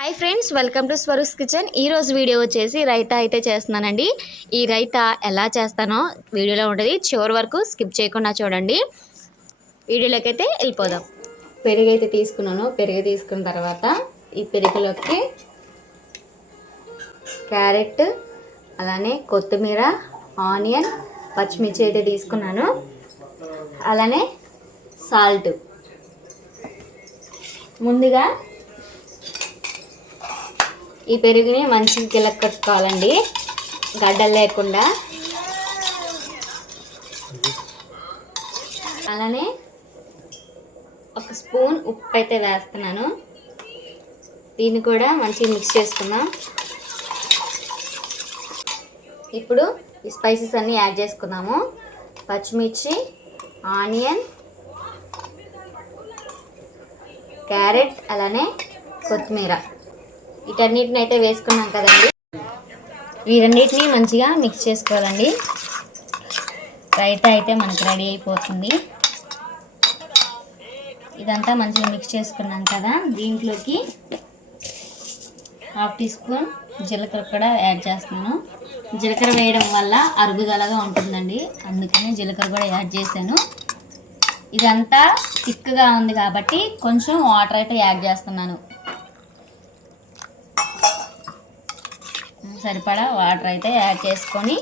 Hi friends, welcome to Swaroo's kitchen. ఈరోజు video వచ్చేసి రైతా అయితే చేస్తున్నానండి. ఈ రైతా ఎలా చేస్తానో వీడియోలో ఉంటుంది, చివరి వరకు స్కిప్ చేయకుండా చూడండి. వీడియోలోకి అయితే వెళ్ళిపోదాం. పెరుగు అయితే తీసుకున్నాను. పెరుగు తీసుకున్న తర్వాత ఈ పెరుగులోకి క్యారెట్, అలానే కొత్తిమీర, ఆనియన్, పచ్చిమిర్చి అయితే తీసుకున్నాను. అలానే సాల్ట్. ముందుగా ఈ పెరుగుని మంచిగా గిలకట్టుకోవాలండి, గడ్డలు లేకుండా. అలానే ఒక స్పూన్ ఉప్పు అయితే వేస్తున్నాను. దీన్ని కూడా మంచిగా మిక్స్ చేసుకుందాం. ఇప్పుడు ఈ స్పైసెస్ అన్నీ యాడ్ చేసుకుందాము. పచ్చిమిర్చి, ఆనియన్, క్యారెట్, అలానే కొత్తిమీర, వీటన్నిటిని అయితే వేసుకున్నాం కదండి. వీటన్నిటిని మంచిగా మిక్స్ చేసుకోవాలండి. రైతా అయితే మనకి రెడీ అయిపోతుంది. ఇదంతా మంచిగా మిక్స్ చేసుకున్నాం కదా, దీంట్లోకి 1/2 టీ స్పూన్ జీలకర్ర కూడా యాడ్ చేస్తున్నాను. జీలకర్ర వేయడం వల్ల అరుగుదలగా ఉంటుందండి, అందుకని జీలకర్ర కూడా యాడ్ చేశాను. ఇదంతా థిక్గా ఉంది కాబట్టి కొంచెం వాటర్ అయితే యాడ్ చేస్తున్నాను. సరిపడా వాటర్ అయితే యాడ్ చేసుకొని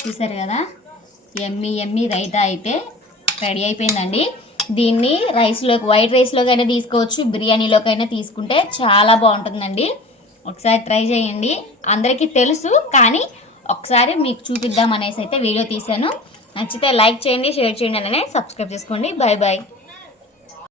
చూసారు కదా, ఎమ్మి రైతా అయితే రెడీ అయిపోయిందండి. దీన్ని రైస్లోకి, వైట్ రైస్లోకైనా తీసుకోవచ్చు, బిర్యానీలోకైనా తీసుకుంటే చాలా బాగుంటుందండి. ఒకసారి ట్రై చేయండి. అందరికీ తెలుసు, కానీ ఒకసారి మీకు చూపిద్దాం అనేసి అయితే వీడియో తీశాను. నచ్చితే లైక్ చేయండి, షేర్ చేయండి, అలానే సబ్స్క్రైబ్ చేసుకోండి. Bye bye.